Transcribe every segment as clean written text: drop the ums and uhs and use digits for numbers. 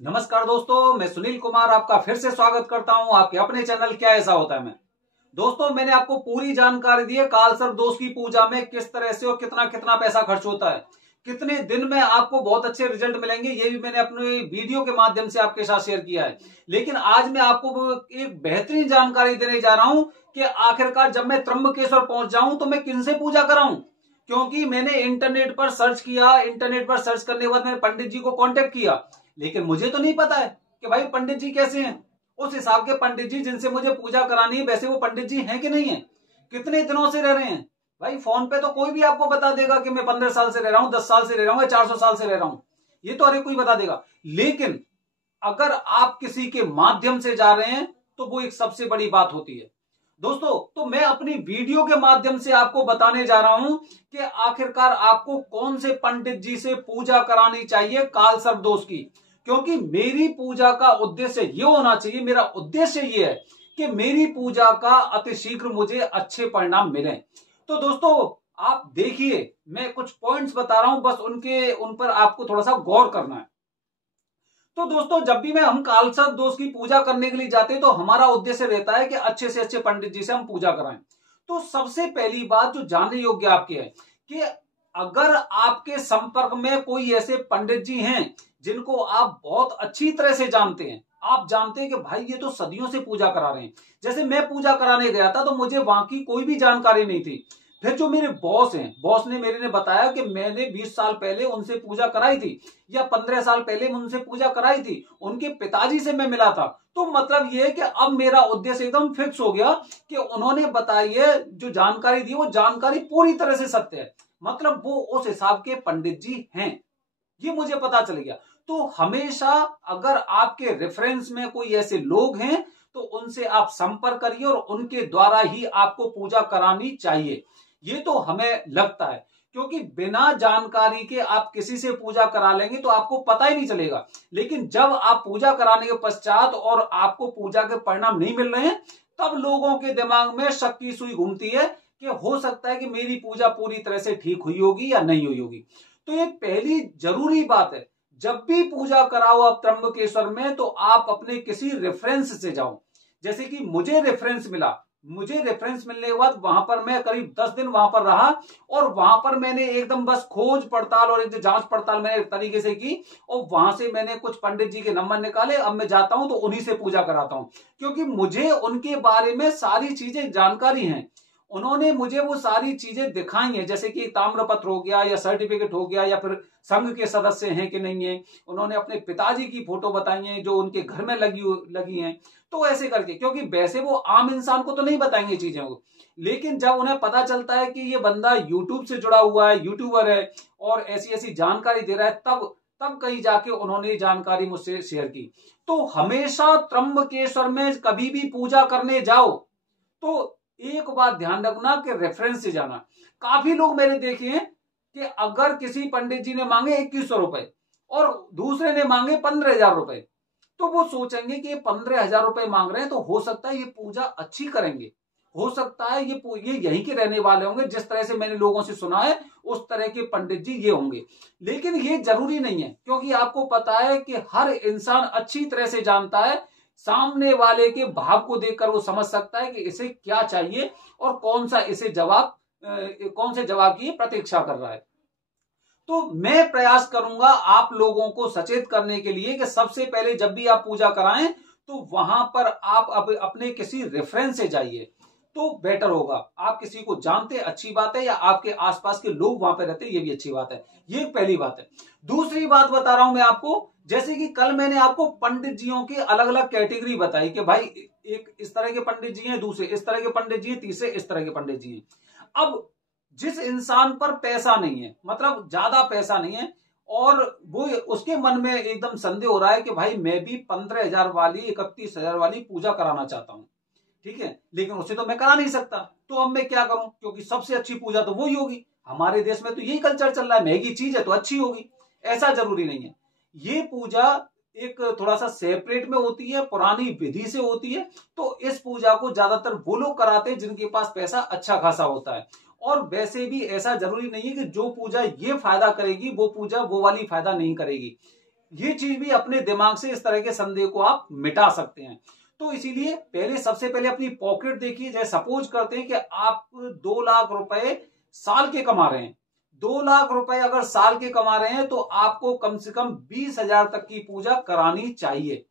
नमस्कार दोस्तों, मैं सुनील कुमार आपका फिर से स्वागत करता हूं आपके अपने चैनल क्या ऐसा होता है में। दोस्तों, मैंने आपको पूरी जानकारी दी है कालसर्प दोष की पूजा में किस तरह से और कितना कितना पैसा खर्च होता है, कितने दिन में आपको बहुत अच्छे रिजल्ट मिलेंगे, ये भी मैंने अपने वीडियो के माध्यम से आपके साथ शेयर किया है। लेकिन आज मैं आपको एक बेहतरीन जानकारी देने जा रहा हूं कि आखिरकार जब मैं त्र्यंबकेश्वर पहुंच जाऊं तो मैं किनसे पूजा कराऊं। क्योंकि मैंने इंटरनेट पर सर्च किया, इंटरनेट पर सर्च करने के बाद मैंने पंडित जी को कांटेक्ट किया, लेकिन मुझे तो नहीं पता है कि भाई पंडित जी कैसे हैं। उस हिसाब के पंडित जी जिनसे मुझे पूजा करानी है, वैसे वो पंडित जी हैं कि नहीं है, कितने दिनों से रह रहे हैं। भाई फोन पे तो कोई भी आपको बता देगा कि मैं 15 साल से रह रहा हूं, 10 साल से रह रहा हूं या 400 साल से रह रहा हूं, ये तो हर एक कोई बता देगा। लेकिन अगर आप किसी के माध्यम से जा रहे हैं तो वो एक सबसे बड़ी बात होती है दोस्तों। तो मैं अपनी वीडियो के माध्यम से आपको बताने जा रहा हूं कि आखिरकार आपको कौन से पंडित जी से पूजा करानी चाहिए कालसर्प दोष की। क्योंकि मेरी पूजा का उद्देश्य ये होना चाहिए, मेरा उद्देश्य ये है कि मेरी पूजा का अतिशीघ्र मुझे अच्छे परिणाम मिले। तो दोस्तों आप देखिए, मैं कुछ पॉइंट्स बता रहा हूं, बस उन पर आपको थोड़ा सा गौर करना है। तो दोस्तों, जब भी हम कालसर्प दोष की पूजा करने के लिए जाते हैं तो हमारा उद्देश्य रहता है कि अच्छे से अच्छे पंडित जी से हम पूजा कराएं। तो सबसे पहली बात जो जानने योग्य आपकी है कि अगर आपके संपर्क में कोई ऐसे पंडित जी हैं जिनको आप बहुत अच्छी तरह से जानते हैं, आप जानते हैं कि भाई ये तो सदियों से पूजा करा रहे हैं। जैसे मैं पूजा कराने गया था तो मुझे वहां की कोई भी जानकारी नहीं थी। फिर जो मेरे बॉस हैं, बॉस ने मेरे ने बताया कि मैंने 20 साल पहले उनसे पूजा कराई थी या 15 साल पहले मैं उनसे पूजा कराई थी, उनके पिताजी से मैं मिला था। तो मतलब ये है कि अब मेरा उद्देश्य एकदम फिक्स हो गया कि उन्होंने बताई है, जो जानकारी दी वो जानकारी पूरी तरह से सत्य है, मतलब वो उस हिसाब के पंडित जी हैं, ये मुझे पता चल गया। तो हमेशा अगर आपके रेफरेंस में कोई ऐसे लोग हैं तो उनसे आप संपर्क करिए और उनके द्वारा ही आपको पूजा करानी चाहिए, ये तो हमें लगता है। क्योंकि बिना जानकारी के आप किसी से पूजा करा लेंगे तो आपको पता ही नहीं चलेगा। लेकिन जब आप पूजा कराने के पश्चात और आपको पूजा के परिणाम नहीं मिल रहे हैं, तब लोगों के दिमाग में शक की सुई घूमती है कि हो सकता है कि मेरी पूजा पूरी तरह से ठीक हुई होगी या नहीं हुई होगी। तो ये पहली जरूरी बात है, जब भी पूजा कराओ आप त्र्यंबकेश्वर में तो आप अपने किसी रेफरेंस से जाओ। जैसे कि मुझे रेफरेंस मिला, मुझे रेफरेंस मिलने के बाद वहां पर मैं करीब 10 दिन वहां पर रहा और वहां पर मैंने एकदम बस खोज पड़ताल और एक जांच पड़ताल मैंने एक तरीके से की और वहां से मैंने कुछ पंडित जी के नंबर निकाले। अब मैं जाता हूं तो उन्हीं से पूजा कराता हूं, क्योंकि मुझे उनके बारे में सारी चीजें जानकारी हैं। उन्होंने मुझे वो सारी चीजें दिखाई हैं, जैसे कि ताम्रपत्र हो गया या सर्टिफिकेट हो गया या फिर संघ के सदस्य हैं कि नहीं है। उन्होंने अपने पिताजी की फोटो बताई है जो उनके घर में लगी हैं। तो ऐसे करके, क्योंकि वैसे वो आम इंसान को तो नहीं बताएंगे चीजें वो, लेकिन जब उन्हें पता चलता है कि ये बंदा यूट्यूब से जुड़ा हुआ है, यूट्यूबर है और ऐसी ऐसी जानकारी दे रहा है, तब तब कहीं जाके उन्होंने जानकारी मुझसे शेयर की। तो हमेशा त्र्यंबकेश्वर में कभी भी पूजा करने जाओ तो एक बात ध्यान रखना कि रेफरेंस से जाना। काफी लोग मैंने देखे हैं कि अगर किसी पंडित जी ने मांगे 2100 रुपए और दूसरे ने मांगे 15,000 रुपए, तो वो सोचेंगे कि ये 15,000 रुपए मांग रहे हैं तो हो सकता है ये पूजा अच्छी करेंगे, हो सकता है ये यहीं के रहने वाले होंगे, जिस तरह से मैंने लोगों से सुना है उस तरह के पंडित जी ये होंगे। लेकिन ये जरूरी नहीं है, क्योंकि आपको पता है कि हर इंसान अच्छी तरह से जानता है, सामने वाले के भाव को देखकर वो समझ सकता है कि इसे क्या चाहिए और कौन से जवाब की प्रतीक्षा कर रहा है। तो मैं प्रयास करूंगा आप लोगों को सचेत करने के लिए कि सबसे पहले जब भी आप पूजा कराएं तो वहां पर आप अपने किसी रेफरेंस से जाइए तो बेटर होगा। आप किसी को जानते हैं, अच्छी बात है, या आपके आसपास के लोग वहां पे रहते हैं, ये भी अच्छी बात है। ये पहली बात है। दूसरी बात बता रहा हूं मैं आपको, जैसे कि कल मैंने आपको पंडित जियों की अलग अलग कैटेगरी बताई कि भाई एक इस तरह के पंडित जी हैं, दूसरे इस तरह के पंडित जी हैं, तीसरे इस तरह के पंडित जी हैं। अब जिस इंसान पर पैसा नहीं है, मतलब ज्यादा पैसा नहीं है, और वो उसके मन में एकदम संदेह हो रहा है कि भाई मैं भी 15,000 वाली 31,000 वाली पूजा कराना चाहता हूं, ठीक है, लेकिन उसे तो मैं करा नहीं सकता, तो अब मैं क्या करूं, क्योंकि सबसे अच्छी पूजा तो वही होगी। हमारे देश में तो यही कल्चर चल रहा है, महंगी चीज है तो अच्छी होगी। ऐसा जरूरी नहीं है। ये पूजा एक थोड़ा सा सेपरेट में होती है, पुरानी विधि से होती है। तो इस पूजा को ज्यादातर वो लोग कराते हैं जिनके पास पैसा अच्छा खासा होता है। और वैसे भी ऐसा जरूरी नहीं है कि जो पूजा ये फायदा करेगी वो पूजा वो वाली फायदा नहीं करेगी। ये चीज भी अपने दिमाग से इस तरह के संदेह को आप मिटा सकते हैं। तो इसीलिए सबसे पहले अपनी पॉकेट देखिए। जैसे सपोज करते हैं कि आप 2 लाख रुपए साल के कमा रहे हैं, 2 लाख रुपए अगर साल के कमा रहे हैं तो आपको कम से कम 20,000 तक की पूजा करानी चाहिए।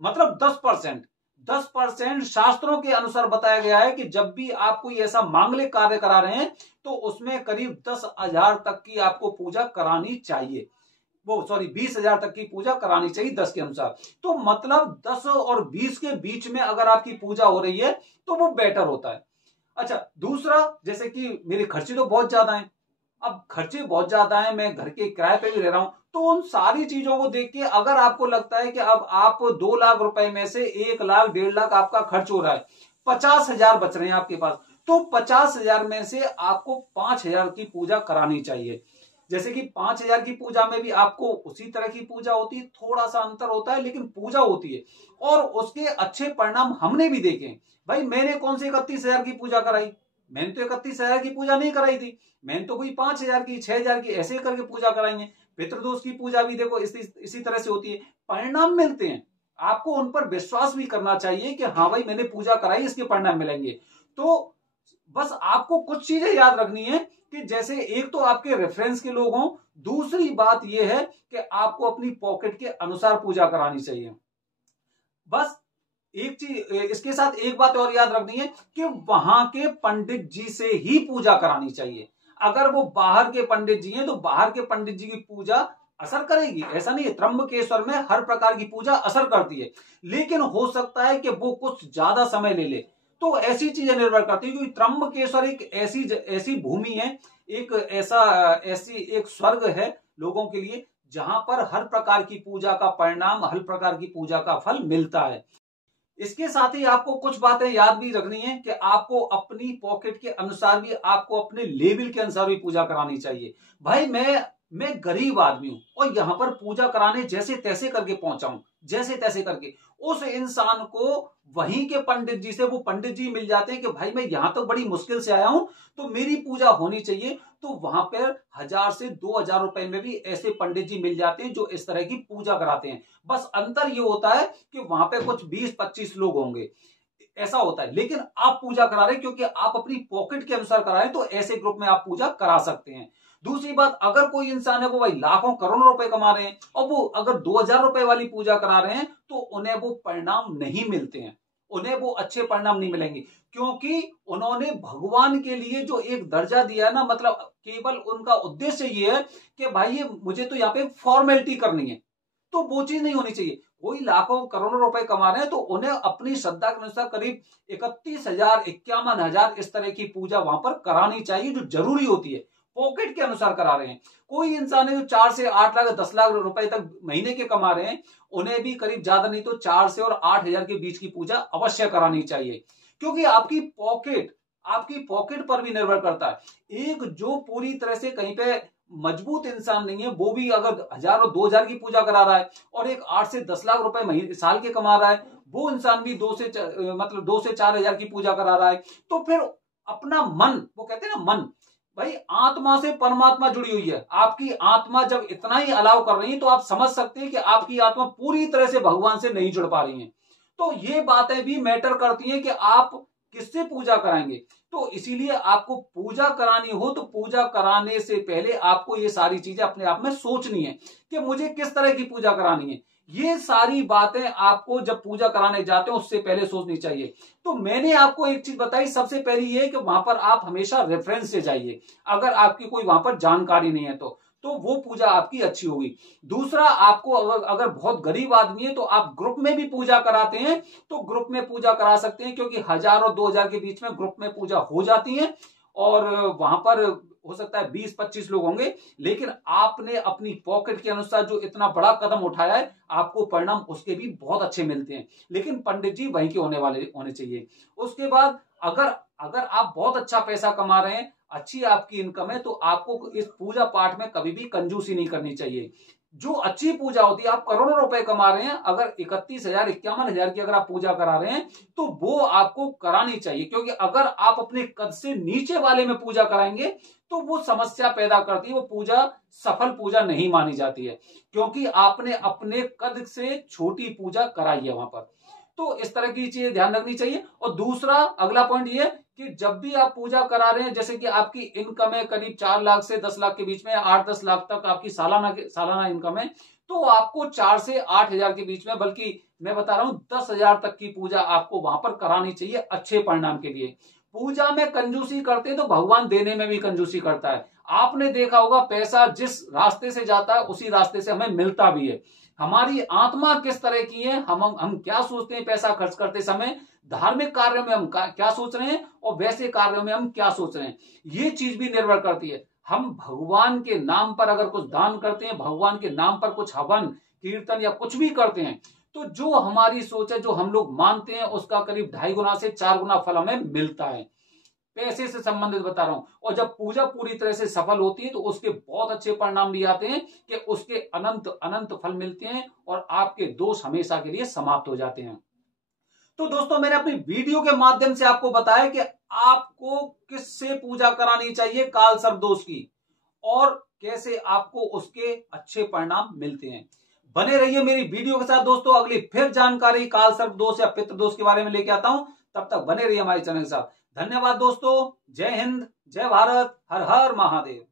मतलब 10% शास्त्रों के अनुसार बताया गया है कि जब भी आप कोई ऐसा मांगलिक कार्य करा रहे हैं तो उसमें करीब 10,000 तक की आपको पूजा करानी चाहिए। 20,000 तक की पूजा करानी चाहिए 10 के अनुसार। तो मतलब 10 और 20 के बीच में अगर आपकी पूजा हो रही है तो वो बेटर होता है। अच्छा, दूसरा, जैसे कि मेरे खर्चे तो बहुत ज्यादा हैं, अब खर्चे बहुत ज्यादा हैं, मैं घर के किराए पे भी रह रहा हूं, तो उन सारी चीजों को देख के अगर आपको लगता है कि अब आप 2 लाख रुपए में से 1 लाख 1.5 लाख आपका खर्च हो रहा है, 50,000 बच रहे हैं आपके पास, तो 50,000 में से आपको 5,000 की पूजा करानी चाहिए। जैसे कि 5,000 की पूजा में भी आपको उसी तरह की पूजा होती है, थोड़ा सा अंतर होता है लेकिन पूजा होती है और उसके अच्छे परिणाम हमने भी देखे। भाई मैंने कौन से 31,000 की पूजा कराई, मैंने तो 31,000 की पूजा नहीं कराई थी, मैंने तो कोई 5,000 की 6,000 की ऐसे करके पूजा कराई है। पितृदोष की पूजा भी देखो इसी तरह से होती है, परिणाम मिलते हैं। आपको उन पर विश्वास भी करना चाहिए कि हाँ भाई मैंने पूजा कराई, इसके परिणाम मिलेंगे। तो बस आपको कुछ चीजें याद रखनी है कि जैसे एक तो आपके रेफरेंस के लोग हों, दूसरी बात यह है कि आपको अपनी पॉकेट के अनुसार पूजा करानी चाहिए। बस एक चीज इसके साथ एक बात और याद रखनी है कि वहां के पंडित जी से ही पूजा करानी चाहिए। अगर वो बाहर के पंडित जी हैं तो बाहर के पंडित जी की पूजा असर करेगी, ऐसा नहीं है। त्र्यंबकेश्वर में हर प्रकार की पूजा असर करती है, लेकिन हो सकता है कि वो कुछ ज्यादा समय ले ले। तो ऐसी चीजें निर्भर करती है, क्योंकि त्र्यंबकेश्वर एक ऐसी भूमि है, ऐसी एक स्वर्ग है लोगों के लिए, जहां पर हर प्रकार की पूजा का परिणाम, हर प्रकार की पूजा का फल मिलता है। इसके साथ ही आपको कुछ बातें याद भी रखनी है कि आपको अपनी पॉकेट के अनुसार भी, आपको अपने लेवल के अनुसार भी पूजा करानी चाहिए। भाई मैं गरीब आदमी हूं और यहां पर पूजा कराने जैसे तैसे करके पहुंचा हूं, जैसे तैसे करके उस इंसान को वहीं के पंडित जी से वो पंडित जी मिल जाते हैं कि भाई मैं यहां तो बड़ी मुश्किल से आया हूं तो मेरी पूजा होनी चाहिए। तो वहां पर 1,000 से 2,000 रुपए में भी ऐसे पंडित जी मिल जाते हैं जो इस तरह की पूजा कराते हैं। बस अंतर ये होता है कि वहां पे कुछ 20-25 लोग होंगे, ऐसा होता है। लेकिन आप पूजा करा रहे हैं क्योंकि आप अपनी पॉकेट के अनुसार करा रहे हैं, तो ऐसे ग्रुप में आप पूजा करा सकते हैं। दूसरी बात, अगर कोई इंसान है वो भाई लाखों करोड़ों रुपए कमा रहे हैं और वो अगर 2,000 रुपए वाली पूजा करा रहे हैं तो उन्हें वो परिणाम नहीं मिलते हैं, उन्हें वो अच्छे परिणाम नहीं मिलेंगे, क्योंकि उन्होंने भगवान के लिए जो एक दर्जा दिया है ना, मतलब केवल उनका उद्देश्य ये है कि भाई ये मुझे तो यहाँ पे फॉर्मेलिटी करनी है, तो वो चीज नहीं होनी चाहिए। कोई लाखों करोड़ों रुपए कमा रहे हैं तो उन्हें अपनी श्रद्धा के अनुसार करीब 31,000 51,000 इस तरह की पूजा वहां पर करानी चाहिए जो जरूरी होती है, पॉकेट के अनुसार करा रहे हैं। कोई इंसान है जो 4 से 8 लाख 10 लाख रुपए तक महीने के कमा रहे हैं, उन्हें भी करीब ज्यादा नहीं तो 4 से और 8,000 के बीच की पूजा अवश्य करानी चाहिए, क्योंकि आपकी पॉकेट पर भी निर्भर करता है। एक जो पूरी तरह से कहीं पे मजबूत इंसान नहीं है, वो भी अगर 1,000 और 2,000 की पूजा करा रहा है, और एक 8 से 10 लाख रुपए महीने साल के कमा रहा है, वो इंसान भी 2 से 4,000 की पूजा करा रहा है, तो फिर अपना मन, वो कहते हैं ना मन, भाई आत्मा से परमात्मा जुड़ी हुई है। आपकी आत्मा जब इतना ही अलाव कर रही है तो आप समझ सकते हैं कि आपकी आत्मा पूरी तरह से भगवान से नहीं जुड़ पा रही है। तो ये बातें भी मैटर करती हैं कि आप किससे पूजा कराएंगे। तो इसीलिए आपको पूजा करानी हो तो पूजा कराने से पहले आपको ये सारी चीजें अपने आप में सोचनी है कि मुझे किस तरह की पूजा करानी है। ये सारी बातें आपको जब पूजा कराने जाते हो उससे पहले सोचनी चाहिए। तो मैंने आपको एक चीज बताई, सबसे पहली ये कि वहां पर आप हमेशा रेफरेंस से जाइए, अगर आपकी कोई वहां पर जानकारी नहीं है तो वो पूजा आपकी अच्छी होगी। दूसरा, आपको अगर बहुत गरीब आदमी है तो आप ग्रुप में भी पूजा कराते हैं तो ग्रुप में पूजा करा सकते हैं, क्योंकि 1,000 और 2,000 के बीच में ग्रुप में पूजा हो जाती है और वहां पर हो सकता है 20-25 लोग होंगे, लेकिन आपने अपनी पॉकेट के अनुसार जो इतना बड़ा कदम उठाया है, आपको परिणाम उसके भी बहुत अच्छे मिलते हैं। लेकिन पंडित जी वहीं के होने चाहिए। उसके बाद अगर आप बहुत अच्छा पैसा कमा रहे हैं, अच्छी आपकी इनकम है, तो आपको इस पूजा पाठ में कभी भी कंजूसी नहीं करनी चाहिए। जो अच्छी पूजा होती है, आप करोड़ों रुपए कमा रहे हैं, अगर 31,000 51,000 की अगर आप पूजा करा रहे हैं तो वो आपको करानी चाहिए, क्योंकि अगर आप अपने कद से नीचे वाले में पूजा कराएंगे तो वो समस्या पैदा करती है, वो पूजा सफल पूजा नहीं मानी जाती है, क्योंकि आपने अपने कद से छोटी पूजा कराई है वहां पर। तो इस तरह की चीजें ध्यान रखनी चाहिए। और दूसरा अगला पॉइंट ये कि जब भी आप पूजा करा रहे हैं, जैसे कि आपकी इनकम है करीब 4 लाख से 10 लाख के बीच में, 8-10 लाख तक आपकी सालाना इनकम है, तो आपको 4 से 8,000 के बीच में, बल्कि मैं बता रहा हूं 10,000 तक की पूजा आपको वहां पर करानी चाहिए अच्छे परिणाम के लिए। पूजा में कंजूसी करते हैं तो भगवान देने में भी कंजूसी करता है। आपने देखा होगा पैसा जिस रास्ते से जाता है उसी रास्ते से हमें मिलता भी है। हमारी आत्मा किस तरह की है, हम क्या सोचते हैं पैसा खर्च करते समय, धार्मिक कार्यों में हम क्या सोच रहे हैं और वैसे कार्यों में हम क्या सोच रहे हैं, ये चीज भी निर्भर करती है। हम भगवान के नाम पर अगर कुछ दान करते हैं, भगवान के नाम पर कुछ हवन कीर्तन या कुछ भी करते हैं, तो जो हमारी सोच है, जो हम लोग मानते हैं, उसका करीब 2.5 गुना से 4 गुना फल हमें मिलता है। पैसे से संबंधित बता रहा हूं। और जब पूजा पूरी तरह से सफल होती है तो उसके बहुत अच्छे परिणाम भी आते हैं कि उसके अनंत अनंत फल मिलते हैं और आपके दोष हमेशा के लिए समाप्त हो जाते हैं। तो दोस्तों, मैंने अपनी वीडियो के माध्यम से आपको बताया कि आपको किससे पूजा करानी चाहिए काल सर्प दोष की, और कैसे आपको उसके अच्छे परिणाम मिलते हैं। बने रहिए मेरी वीडियो के साथ दोस्तों, अगली फिर जानकारी काल सर्प दोष या पितृ दोष के बारे में लेके आता हूं। तब तक बने रहिए हमारे चैनल के साथ। धन्यवाद दोस्तों। जय हिंद, जय भारत, हर हर महादेव।